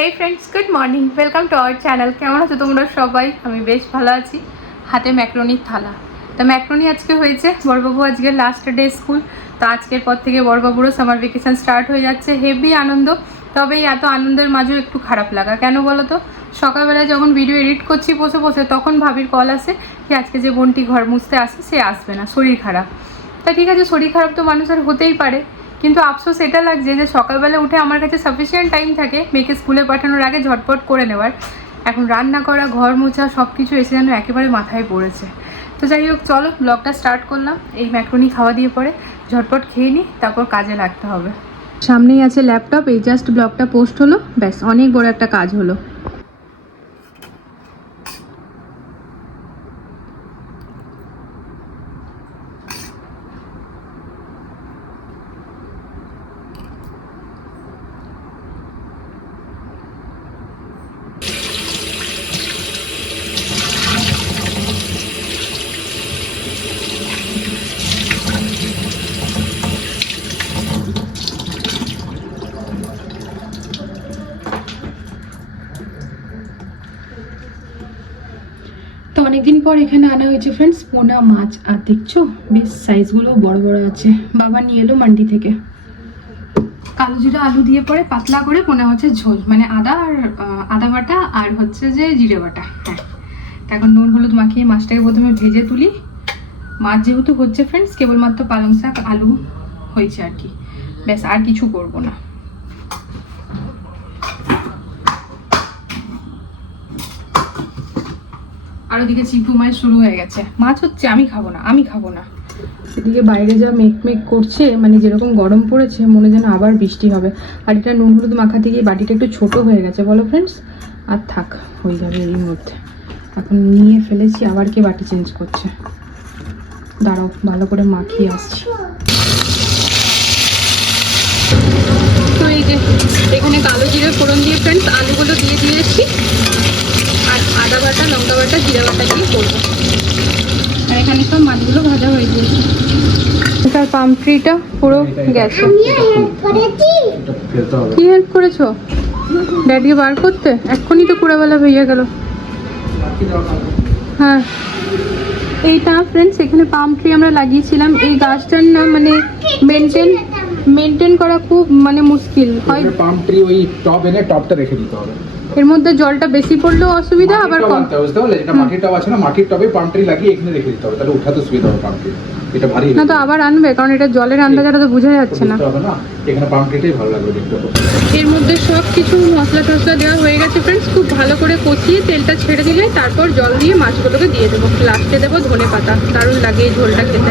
Hey friends, good morning, welcome to our channel. কেমন আছো তোমরা সবাই? আমি বেশ ভালো আছি। হাতে ম্যাক্রোনির থালা। তো ম্যাক্রোনি আজকে হয়েছে, বড়বাবু আজকে লাস্ট ডে স্কুল। তো আজকের পর থেকে বড়বাবুরও সামার ভেকেশন স্টার্ট হয়ে যাচ্ছে। হেভি আনন্দ। তবে এই এত আনন্দের মাঝেও একটু খারাপ লাগা, কেন বলো তো? সকালবেলায় যখন ভিডিও এডিট করছি বসে বসে, তখন ভাবির কল আসে যে আজকে যে বোনটি ঘর মুছতে আসে সে আসবে না, শরীর খারাপ। তা ঠিক আছে, শরীর খারাপ তো মানুষের হতেই পারে, কিন্তু আফসোস এটা লাগছে যে সকালবেলা উঠে আমার কাছে সাফিসিয়েন্ট টাইম থাকে মেয়েকে স্কুলে পাঠানোর আগে ঝটপট করে নেওয়ার। এখন রান্না করা, ঘর মোছা সব কিছু এসে যেন একেবারে মাথায় পড়েছে। তো যাই হোক, চলো ব্লগটা স্টার্ট করলাম। এই ম্যাক্রোনি খাওয়া দিয়ে পরে ঝটপট খেয়ে নিই, তারপর কাজে লাগতে হবে। সামনেই আছে ল্যাপটপ, এই জাস্ট ব্লগটা পোস্ট হলো, ব্যাস অনেক বড় একটা কাজ হলো। তো অনেকদিন পর এখানে আনা হয়েছে ফ্রেন্ডস পোনা মাছ, আর দেখছো বেশ সাইজগুলো বড় বড় আছে। বাবা নিয়ে এলো মান্ডি থেকে। কালো জিরা আলু দিয়ে পরে পাতলা করে পোনা মাছের ঝোল, মানে আদা বাটা আর হচ্ছে যে জিরে বাটা। হ্যাঁ, এখন নুন হলুদ মাখিয়ে মাছটাকে প্রথমে ভেজে তুলি। মাছ যেহেতু হচ্ছে ফ্রেন্ডস, কেবলমাত্র পালং শাক আলু হয়েছে আর কি, ব্যাস আর কিছু করবো না। আর ওদিকে চিপু মাছ শুরু হয়ে গেছে, মাছ হচ্ছে আমি খাবো না, আমি খাবো না। এদিকে বাইরে যা মেঘ করছে, মানে যেরকম গরম পড়েছে, মনে যেন আবার বৃষ্টি হবে। আর এটা নুন হলুদ মাখাতে গিয়ে বাটিটা একটু ছোট হয়ে গেছে, বলো ফ্রেন্ডস। আর থাক, হয়ে যাবে এর মধ্যে। এখন নিয়ে ফেলেছি, আবার কে বাটি চেঞ্জ করছে। দাঁড়াও, ভালো করে মাখিয়ে আসছি। তো এই যে এখানে কালো জিরে ফোড়ন দিয়ে ফ্রেন্ডস আলুগুলো দিয়ে দিয়েছি, আর আদা বাটা, লঙ্কা বাটা, জিরা বাটা দিয়ে করবো। আর এখানে সব মাছগুলো ভাজা হয়ে গিয়েছে। তার পাম ট্রিটা পুরো গেছে। কি হেল্প করেছো ড্যাডিকে বার করতে? এক্ষুনি তো কুড়াবেলা হয়ে গেল। হ্যাঁ, এইটা ফ্রেন্ডস এখানে পাম ট্রি আমরা লাগিয়েছিলাম। এই গাছটার না মানে মেনটেন করা খুব মানে মুশকিল হয়। পাম ট্রি ওই টব এনে টবটা রেখে দিতে হবে। এর মধ্যে জলটা বেশি পড়লেও অসুবিধা, আবার কম। বুঝতে পারলে, এটা মাটির টব আছে না, মাটির টবে পাম ট্রি লাগিয়ে এখানে রেখে দিতে হবে, তাহলে উঠাতে সুবিধা হবে। পাম ট্রি এটা ভারী না তো আবার আনবে, কারণ এটা জলের আন্দাজটা তো বোঝা যাচ্ছে না। এখানে পাম ট্রিটাই ভালো লাগবে দেখতে। এর মধ্যে সব কিছু মশলা টসলা দেওয়া হয়ে গেছে ফ্রেন্ডস। খুব ভালো করে কষিয়ে তেলটা ছেড়ে দিলে তারপর জল দিয়ে মাছগুলোকে দিয়ে দেবো। লাস্টে দেবো ধনে পাতা, দারুণ লাগে এই ঝোলটা খেতে।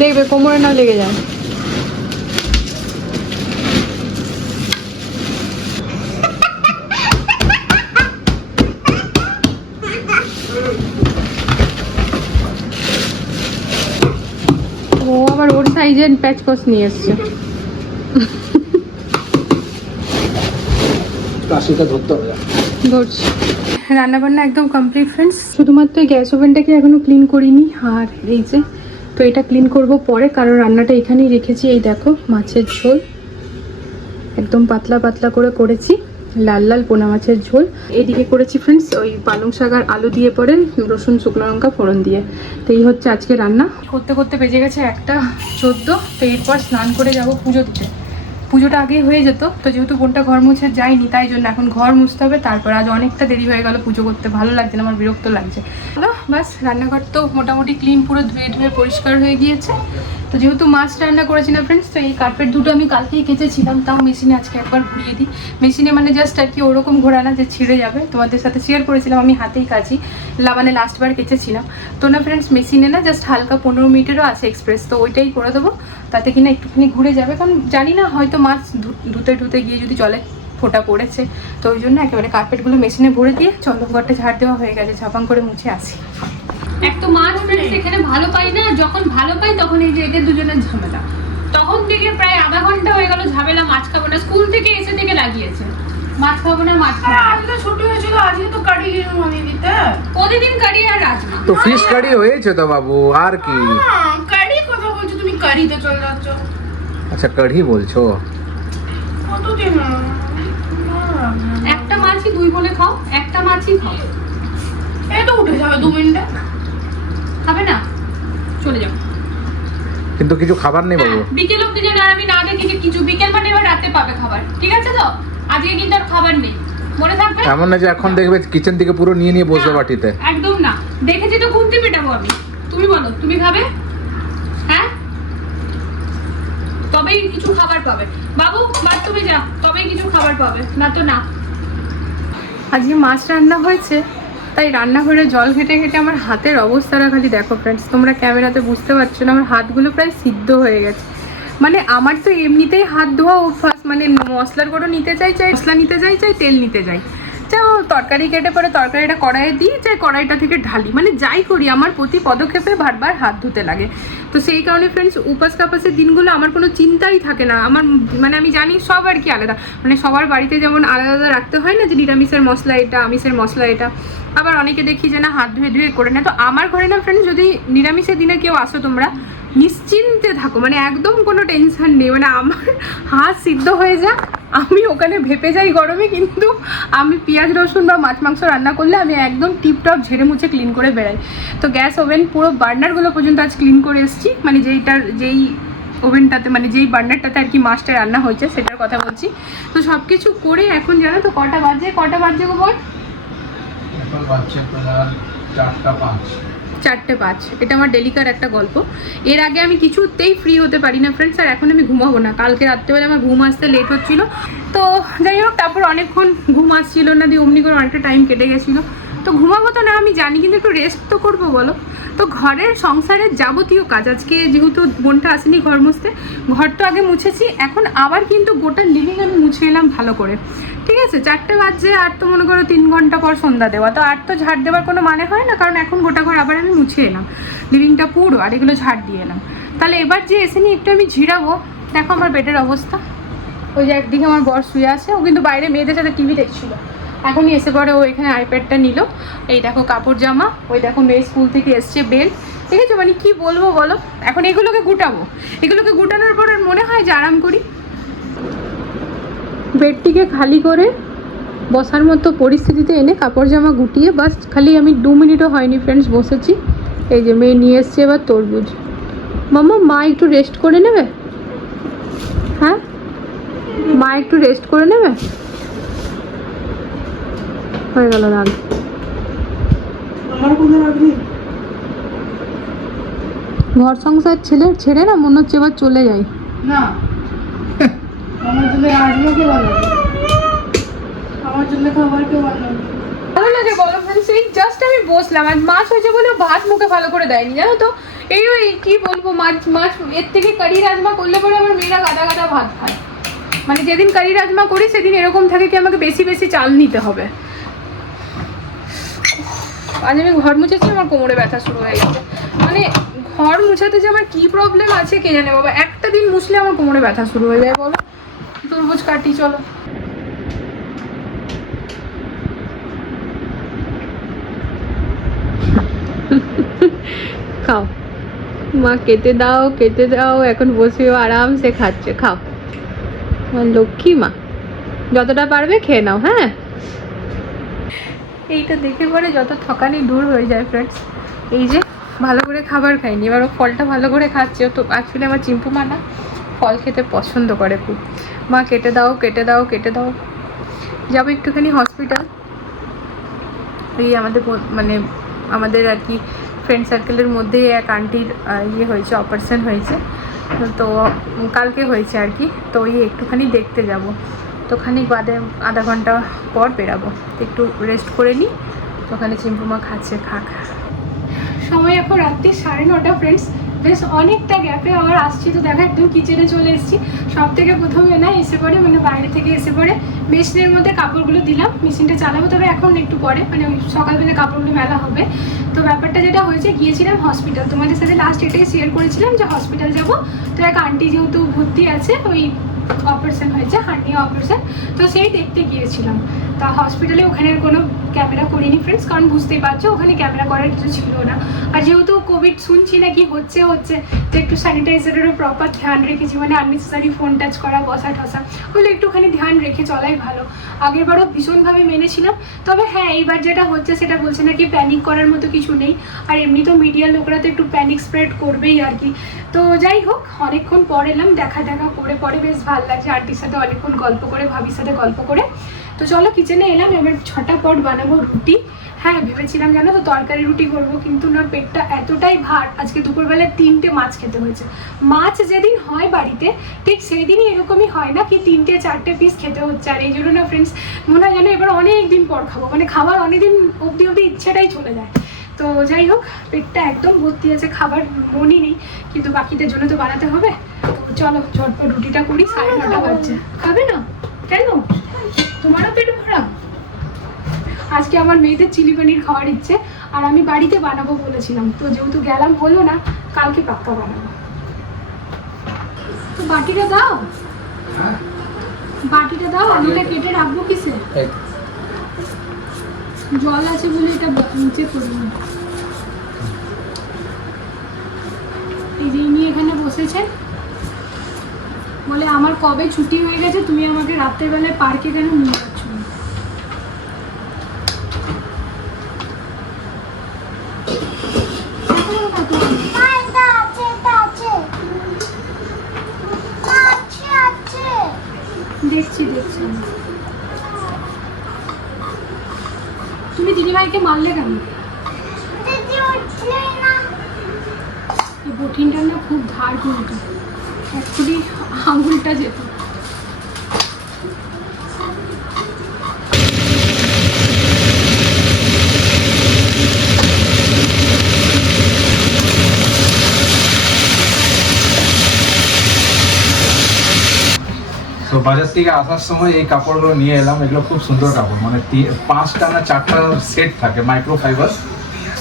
দেখবে কোমরে না লেগে যায়। ও আবার ওর সাইজের প্যাচকস নিয়ে এসছে। ধরছি। রান্নাবান্না একদম কমপ্লিট ফ্রেন্ডস, শুধুমাত্র গ্যাস ওভেনটাকে এখনো ক্লিন করিনি। আর এই যে, তো এটা ক্লিন করব পরে, কারণ রান্নাটা এখানেই রেখেছি। এই দেখো মাছের ঝোল একদম পাতলা পাতলা করে করেছি, লাল লাল পোনা মাছের ঝোল। এদিকে করেছি ফ্রেন্ডস ওই পালং শাক আর আলু দিয়ে পরে রসুন শুকনো লঙ্কা ফোড়ন দিয়ে। তো এই হচ্ছে আজকে রান্না। করতে করতে বেজে গেছে 1:14। তো এরপর স্নান করে যাব পুজো দিতে। পুজোটা আগেই হয়ে যেত, তো যেহেতু বোনটা ঘর মুছে যায়নি তাই জন্য এখন ঘর মুছতে হবে। তারপর আজ অনেকটা দেরি হয়ে গেল পুজো করতে, ভালো লাগছে না, আমার বিরক্ত লাগছে। হলো বাস, রান্নাঘর তো মোটামুটি ক্লিন, পুরো ধুয়ে ধুয়ে পরিষ্কার হয়ে গিয়েছে। তো যেহেতু মাছ রান্না করেছি না ফ্রেন্ডস, তো এই কার্পেট দুটো আমি কালকেই কেচেছিলাম, তাও মেশিনে আজকে একবার ঘুরিয়ে দিই। মেশিনে মানে জাস্ট আর কি ওরকম ঘোরা না যে ছিঁড়ে যাবে। তোমাদের সাথে শেয়ার করেছিলাম আমি হাতেই কাচি, মানে লাস্টবার কেচেছিলাম। তো না ফ্রেন্ডস, মেশিনে না জাস্ট হালকা 15 মিনিটেরও আছে এক্সপ্রেস, তো ওইটাই করে দেবো। তাতে কিনা একটুখানি ঘুরে যাবে, কারণ জানি না হয়তো মাছ ধুতে গিয়ে যদি জলে ফোঁটা পড়েছে, তো ওই জন্য একেবারে কার্পেটগুলো মেশিনে ভরে দিয়ে চন্দনঘরটা ঝাড় দেওয়া হয়ে গেছে, ঝাপাং করে মুছে আসি। এক তো মাছ ফ্রেন্ডস এখানে ভালো পাই না, যখন ভালো পাই তখন এই যে এদের দুজনের ঝামেলা। তখন থেকে প্রায় আধা ঘন্টা হয়ে গেল ঝামেলা, মাছ খাবো না। স্কুল থেকে এসে থেকে লাগিয়েছে মাছ খাবো না, মাছ খাবো না। আজকে ছোট হয়েছিল, আজকে তো কারি বানিয়ে দিতে, প্রতিদিন কারি আর রাজমা। তো ফিশ কারি হয়েছে তো বাবু, আর কি কারি কথা বলছো তুমি? কারিতে চলে যাচ্ছ। আচ্ছা, কারি বলছো। একটা মাছই দুই বলে খাও, একটা মাছই খাও। এই তো উঠে যাবে 2 মিনিটে। খাবে না, চলে যাও। কিন্তু কিছু খাবার নেই বাবু। হ্যাঁ, বিকেল অব্দি যেন আর আমি না দেখি যে কিছু, বিকেল মানে এবার রাতে পাবে খাবার, ঠিক আছে তো? আজকে কিন্তু আর খাবার নেই, মনে থাকবে। এমন না যে এখন দেখবে কিচেন থেকে পুরো নিয়ে নিয়ে বসবে বাটিতে। একদম না, দেখেছি তো ঘুমতে পেটাবো আমি। তুমি বলো, তুমি খাবে? হ্যাঁ, তবেই কিছু খাবার পাবে। বাবু বাথরুমে যা, তবেই কিছু খাবার পাবে, না তো না। আজকে মাছ রান্না হয়েছে, তাই রান্নাঘরে জল ঘেটে ঘেটে আমার হাতের অবস্থাটা খালি দেখো ফ্রেন্ডস, তোমরা ক্যামেরাতে বুঝতে পারছো না, আমার হাতগুলো প্রায় সিদ্ধ হয়ে গেছে। মানে আমার তো এমনিতেই হাত ধোয়া অভ্যাস, মানে মশলার গুঁড়ো নিতে চাই, মশলা নিতে চাই, তেল নিতে যাই, তরকারি কেটে পরে তরকারিটা কড়াইয়ে দিই, কড়াইটা থেকে ঢালি, মানে যাই করি আমার প্রতি পদক্ষেপে বারবার হাত ধুতে লাগে। তো সেই কারণে ফ্রেন্ডস উপাস কাপাসের দিনগুলো আমার কোনো চিন্তাই থাকে না। আমার মানে আমি জানি সব আর কি আলাদা, মানে সবার বাড়িতে যেমন আলাদা আলাদা রাখতে হয় না, যে নিরামিষের মশলা এটা, আমিষের মশলা এটা, আবার অনেকে দেখি যে না হাত ধুয়ে ধুয়ে করে নেয়। তো আমার ঘরে না ফ্রেন্ডস, যদি নিরামিষের দিনে কেউ আসো তোমরা নিশ্চিন্তে থাকো, মানে একদম কোনো টেনশন নেই। মানে আমার হাত সিদ্ধ হয়ে যায়, আমি ওখানে ভেপে যাই গরমে, কিন্তু আমি পেঁয়াজ রসুন বা মাছ মাংস রান্না করলে আমি একদম টিপটপ ঝেড়ে মুছে ক্লিন করে বেড়াই। তো গ্যাস ওভেন পুরো বার্নারগুলো পর্যন্ত আজ ক্লিন করে এসেছি, মানে যেই ওভেনটাতে, মানে যেই বার্নারটাতে আর কি মাছটা রান্না হয়েছে সেটার কথা বলছি। তো সব কিছু করে এখন জানো তো কটা বাজে গো বল? এখন বাজছে তোমার 4:05। 4:05। এটা আমার ডেলিকার একটা গল্প। এর আগে আমি কিছুতেই ফ্রি হতে পারি না ফ্রেন্ডস, আর এখন আমি ঘুমাবো না। কালকে রাত্রেবেলা আমার ঘুম আসতে লেট হচ্ছিল, তো যাই হোক তারপর অনেকক্ষণ ঘুম আসছিল না, দিয়ে অমনি করে অনেকটা টাইম কেটে গেছিলো। তো ঘুমাবো তো না আমি জানি, কিন্তু একটু রেস্ট তো করবো বলো। তো ঘরের সংসারের যাবতীয় কাজ, আজকে যেহেতু বোনটা আসেনি ঘর মুছতে, ঘর তো আগে মুছেছি, এখন আবার কিন্তু গোটা লিভিং আমি মুছে এলাম ভালো করে, ঠিক আছে? 4টে বাজে, আর তো মনে করো 3 ঘন্টা পর সন্ধ্যা দেওয়া, তো আর তো ঝাড় দেওয়ার কোনো মানে হয় না, কারণ এখন গোটা ঘর আবার আমি মুছে এলাম, লিভিংটা পুরো, আর এগুলো ঝাড় দিয়ে এলাম। তাহলে এবার যে এসে নিয়ে একটু আমি ঝিরাবো। দেখো আমার বেডের অবস্থা, ওই যে একদিকে আমার বর শুয়ে আছে, ও কিন্তু বাইরে মেয়েদের সাথে টিভি দেখছিল, এখনই এসে পরে ও এখানে আইপ্যাডটা নিল। এই দেখো কাপড় জামা, ওই দেখো মেয়ে স্কুল থেকে এসছে বেল, ঠিক আছে? মানে কি বলবো বলো, এখন এগুলোকে গুটাবো, এগুলোকে গুটানোর পর আর মনে হয় যে আরাম করি। বেডটিকে খালি করে বসার মতো পরিস্থিতিতে এনে কাপড় জামা গুটিয়ে বাস খালি আমি 2 মিনিটও হয়নি ফ্রেন্ডস বসেছি। এই যে মেয়ে নিয়ে এসছে এবার তরমুজ। মামা মা একটু রেস্ট করে নেবে? হ্যাঁ মা একটু রেস্ট করে নেবে? হয়ে গেল রাগ। ঘর সংসার ছেড়ে না মনে হচ্ছে এবার চলে যাই। না আমার জন্য রাজমা কে বানাবে? আমার জন্য খাবার কে বানাবে? ভালো লাগে বলো ফ্রেন্ডস? এই জাস্ট আমি বসলাম, আর মাছ হয়েছে বলে ভাত মুখে ভালো করে দেয়নি, জানো তো? এই কি বলবো, মাছ এর থেকে কারি রাজমা করলে পরে আমার মেয়েরা গাদা ভাত খায়। মানে যেদিন কারি রাজমা করি সেদিন এরকম থাকে কি আমাকে বেশি বেশি চাল নিতে হবে। আজ আমি ঘর মুছেছি, আমার কোমরে ব্যথা শুরু হয়ে গেছে। মানে ঘর মুছাতে যে আমার কি প্রবলেম আছে কে জানে বাবা, একটা দিন মুছলে আমার কোমরে ব্যথা শুরু হয়ে যায় বলো। তরমুজ কাটি চলো। খাও মা, কেটে দাও, এখন বসেও আরামসে খাচ্ছে, খাও আমার লক্ষ্মী মা, যতটা পারবে খেয়ে নাও। হ্যাঁ এইটা দেখে পরে যত থকানি দূর হয়ে যায় ফ্রেন্ডস। এই যে ভালো করে খাবার খাইনি, এবার ও ফলটা ভালো করে খাচ্ছে। তো অ্যাকচুয়ালি আমার চিম্পু মা না ফল খেতে পছন্দ করে খুব। মা কেটে দাও। যাবো একটুখানি হসপিটাল, এই আমাদের আর কি ফ্রেন্ড সার্কেলের মধ্যে এক আন্টির হয়েছে, অপারেশন হয়েছে, তো কালকে হয়েছে আর কি। তো ওই একটুখানি দেখতে যাব, তো খানিক বাদে আধা ঘন্টা পর বেরাবো, একটু রেস্ট করে নিই। তো ওখানে চিম্পুমা খাচ্ছে, খাক। সময় এখন রাত্রি 9:30 ফ্রেন্ডস, বেশ অনেকটা গ্যাপে আবার আসছি। তো দেখা একদম কিচেনে চলে এসেছি। সব থেকে প্রথমে না এসে পরে, মানে বাইরে থেকে এসে পরে মেশিনের মধ্যে কাপড়গুলো দিলাম, মেশিনটা চালাবো, তবে এখন একটু পরে, মানে ওই সকালবেলা কাপড়গুলো মেলা হবে। তো ব্যাপারটা যেটা হয়েছে, গিয়েছিলাম হসপিটাল, তোমাদের সাথে লাস্ট এটাই শেয়ার করেছিলাম যে হসপিটাল যাব। তো এক আন্টি যেহেতু ভর্তি আছে, ওই অপারেশন হয়েছে, হার্নিয়া অপারেশন, তো সেই দেখতে গিয়েছিলাম। তা হসপিটালে ওখানে কোনো ক্যামেরা করিনি ফ্রেন্ডস, কারণ বুঝতেই পারছো ওখানে ক্যামেরা করার কিছু ছিল না। আর যেহেতু কোভিড শুনছি নাকি হচ্ছে তো একটু স্যানিটাইজারেরও প্রপার ধ্যান রেখেছি, মানে আননেসেসারি ফোন টাচ করা, বসা ঠসা ওগুলো একটুখানি ধ্যান রেখে চলাই ভালো। আগেরবারও ভীষণভাবে মেনেছিলাম, তবে হ্যাঁ এইবার যেটা হচ্ছে সেটা বলছে নাকি প্যানিক করার মতো কিছু নেই। আর এমনি তো মিডিয়ার লোকরা তো একটু প্যানিক স্প্রেড করবেই আর কি। তো যাই হোক, অনেকক্ষণ পর এলাম, দেখা করে পরে বেশ ভালো লাগছে আন্টির সাথে অনেকক্ষণ গল্প করে, ভাবির সাথে গল্প করে। তো চলো কিচেনে এলাম, এবার ঝটাপট বানাবো রুটি। হ্যাঁ ভেবেছিলাম জানো তো তরকারি রুটি করবো, কিন্তু না পেটটা এতটাই ভার, আজকে দুপুরবেলায় 3টে মাছ খেতে হয়েছে। মাছ যেদিন হয় বাড়িতে ঠিক সেই দিনই এরকমই হয় না কি 3-4টে পিস খেতে হচ্ছে। আর এই জন্য না ফ্রেন্ডস মনে হয় যেন এবার অনেক দিন পর খাবো, মানে খাবার অনেকদিন অবধি ইচ্ছেটাই চলে যায়। তো যাই হোক, পেটটা একদম ভর্তি আছে, খাবার মনই নেই, কিন্তু বাকিদের জন্য তো বানাতে হবে। তো চলো ঝটপট রুটিটা করি, 9:30 বাজছে। খাবে না কেন? তোমারও পেট ভরা? আজকে আমার মেয়েদের চিলি পনির খাওয়ার ইচ্ছে, আর আমি বাড়িতে বানাবো বলেছিলাম, তো যেহেতু গেলাম হলো না, কালকে পাক্কা বানাবো। তো বাটিটা দাও, বাটিটা দাও, আলুটা কেটে রাখবো কিসে? জল আছে বলে এটা নিচে করিনি। এই যে ইনি এখানে বসেছেন, বলে আমার কবে ছুটি হয়ে গেছে, তুমি আমাকে রাত্রেবেলায় পার্কে কেন নিয়ে যাচ্ছ? দেখছি তুমি দিদিভাইকে মারলে কেন? বটিনটা না খুব ধার কিন্তু, একটুখানি আঙুলটা যেত। তো বাজার থেকে আসার সময় এই কাপড়গুলো নিয়ে এলাম, এগুলো খুব সুন্দর কাপড়, মানে 5টা না 4টা সেট থাকে মাইক্রো ফাইবার।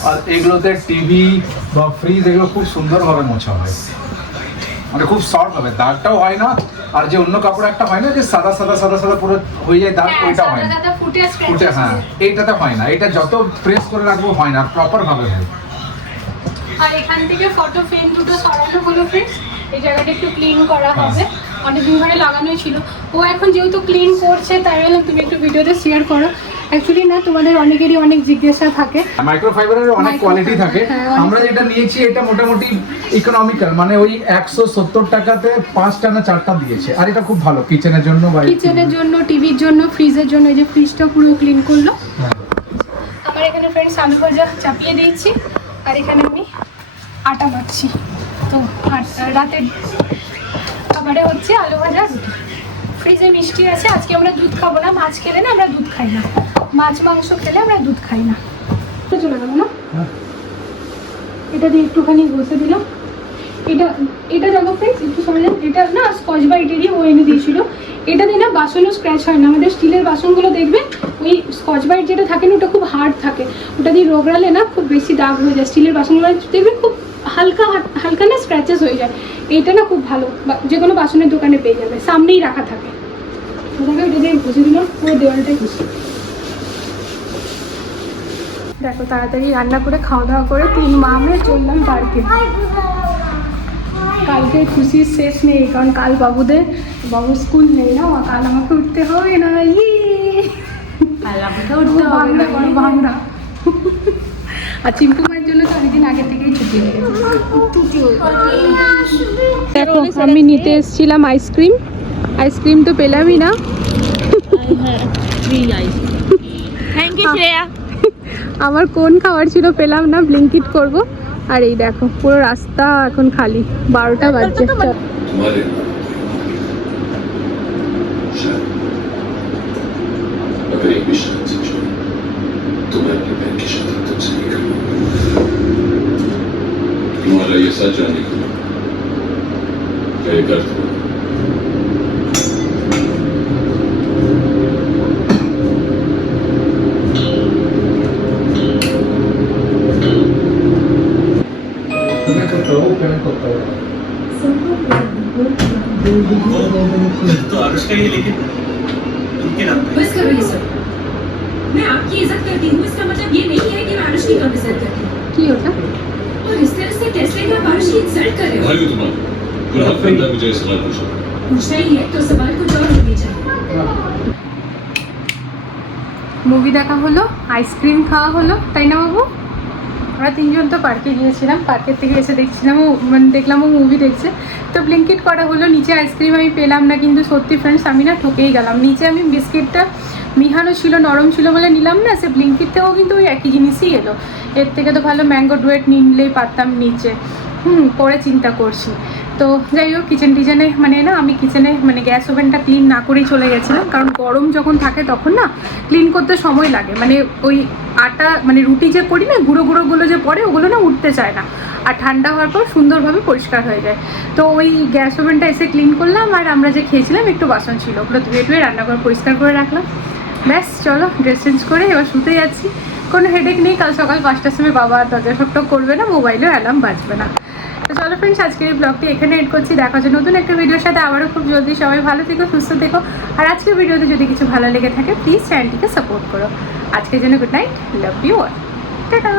আর এগুলোতে টিভি বা ফ্রিজ এগুলো খুব সুন্দরভাবে মোছা হয়, মানে খুব সফট হবে, দাগটাও হয় না। আর যে অন্য কাপড় একটা হয় না যে সাদা পুরো হয়ে যায় দাগ, ওইটা হয় না, ফুটে। হ্যাঁ এইটাতে হয় না, এটা যত প্রেস করে রাখবো হয় না, প্রপার ভাবে হয়। আর এখান থেকে ফটো ফ্রেম দুটো সরানো হলো ফ্রেন্ডস, এই জায়গাটা একটু ক্লিন করা হবে, অনেকদিন ধরে লাগানোই ছিল। ও এখন যেহেতু ক্লিন করছে তাই বললাম তুমি একটু ভিডিওতে শেয়ার করো। অ্যাকচুয়ালি না তোমাদের অনেকেরই অনেক জিজ্ঞাসা থাকে, মাইক্রোফাইবারের অনেক কোয়ালিটি থাকে। আমরা যেটা নিয়েছি এটা মোটামুটি ইকোনমিক্যাল, মানে ওই 170 টাকাতে 5টা না 4টা দিয়েছে। আর এটা খুব ভালো কিচেনের জন্য, কিচেনের জন্য, টিভির জন্য, ফ্রিজের জন্য। এই যে ফ্রিজটা পুরো ক্লিন করলো। আমার এখানে ফ্রেন্ডস আলু ভাজা চাপিয়ে দিয়েছি, আর এখানে আমি আটা মাখছি। তো রাতের খাবারে হচ্ছে আলু ভাজা রুটি। ফ্রিজে মিষ্টি আছে, আজকে আমরা দুধ খাবো না, মাছ খেলে না আমরা দুধ খাই না, মাছ মাংস খেলে আমরা দুধ খাই না। চলে গেল না, এটা দিয়ে একটুখানি ঘষে দিলাম। এটা দেখো ফ্রেন্ডস, একটু সময় এটা না স্কচ ব্রাইটেরই ও এনে দিয়েছিল। এটা দিয়ে না বাসনও স্ক্র্যাচ হয় না। আমাদের স্টিলের বাসনগুলো দেখবে ওই স্কচ ব্রাইট যেটা থাকে না ওটা খুব হার্ড থাকে, ওটা দিয়ে রোগড়ালে না খুব বেশি দাগ হয়ে যায়। স্টিলের বাসনগুলো দেখবে খুব হালকা না স্ক্র্যাচেস হয়ে যায়। এইটা না খুব ভালো, যে কোনো বাসনের দোকানে পেয়ে যাবে, সামনেই রাখা থাকে। ওটাকে ওটা দিয়ে ঘষে দিলাম, পুরো দেওয়ালটাই ঘষে। দেখো তাড়াতাড়ি রান্না করে খাওয়া দাওয়া করে 3 মা আমরা চললাম পার্কে। কালকে খুশির শেষ নেই, কারণ কাল বাবু স্কুল নেই না, কাল আমাকে উঠতে হবে না। ভাঙরা। আর চিম্পু মায়ের জন্য তো অনেকদিন আগে থেকেই ছুটি হয়ে গেছে। দেখো আমি নিতে এসেছিলাম আইসক্রিম তো পেলামই না। আমার কোন খাবার ছিল পেলাম না, ব্লিঙ্কিট করব। আর এই দেখো পুরো রাস্তা এখন খালি, 12টা বাজছে। तुम्हारा ये सच जाने को क्या कर तो अनुष्का ही लेकिन उनके नाम पे मैं आपकी इज्जत करती हूँ इसका मतलब ये नहीं है कि मैं आरुष की कम इज्जत करती हूँ কি ওটা? और इस तरह से कैसे लेकर आप आरुष की इंसल्ट कर रहे हो भाई तुम्हारा पुनः करना मुझे सवाल पूछो पूछना ही है तो सवाल कुछ और होने चाहिए মুভি দেখা হলো, আইসক্রিম খাওয়া হলো, তাই না বাবু? আমরা তিনজন তো পার্কে গিয়েছিলাম, পার্কের থেকে এসে দেখছিলাম ও মানে দেখলাম ও মুভি দেখছে, তো ব্লিঙ্কিট করা হলো। নিচে আইসক্রিম আমি পেলাম না, কিন্তু সত্যি ফ্রেন্ডস আমি না ঠকেই গেলাম। নিচে আমি বিস্কিটটা মিহানো ছিল, নরম ছিল বলে নিলাম না, সে ব্লিঙ্কিট থেকেও কিন্তু ওই একই জিনিসই এলো। এর থেকে তো ভালো ম্যাঙ্গো ডুয়েট নিলেই পারতাম নিচে। পরে চিন্তা করছি। তো যাই হোক কিচেনে মানে না আমি কিচেনে মানে গ্যাস ওভেনটা ক্লিন না করেই চলে গেছিলাম, কারণ গরম যখন থাকে তখন না ক্লিন করতে সময় লাগে। মানে ওই আটা মানে রুটি যে করি না, গুঁড়োগুলো যে পড়ে ওগুলো না উঠতে চায় না, আর ঠান্ডা হওয়ার পর সুন্দরভাবে পরিষ্কার হয়ে যায়। তো ওই গ্যাস ওভেনটা এসে ক্লিন করলাম, আর আমরা যে খেয়েছিলাম একটু বাসন ছিল ওগুলো ধুয়ে রান্নাঘর পরিষ্কার করে রাখলাম। ব্যাস চলো ড্রেস চেঞ্জ করে এবার শুতে যাচ্ছি। কোনো হেডেক নেই, কাল সকাল 5টার সময় বাবা আর দরজা ঠকঠক করবে না, মোবাইলেও অ্যালার্ম বাজবে না। তো চলো ফ্রেন্ডস আজকের এই ব্লগটি এখানে এড করছি। দেখা হচ্ছে নতুন একটা ভিডিওর সাথে আবারও খুব জলদি। সবাই ভালো থেকো, সুস্থ থেকো, আর আজকের ভিডিওতে যদি কিছু ভালো লেগে থাকে প্লিজ চ্যানেলটিকে সাপোর্ট করো। আজকের জন্য good night, love you all, tata.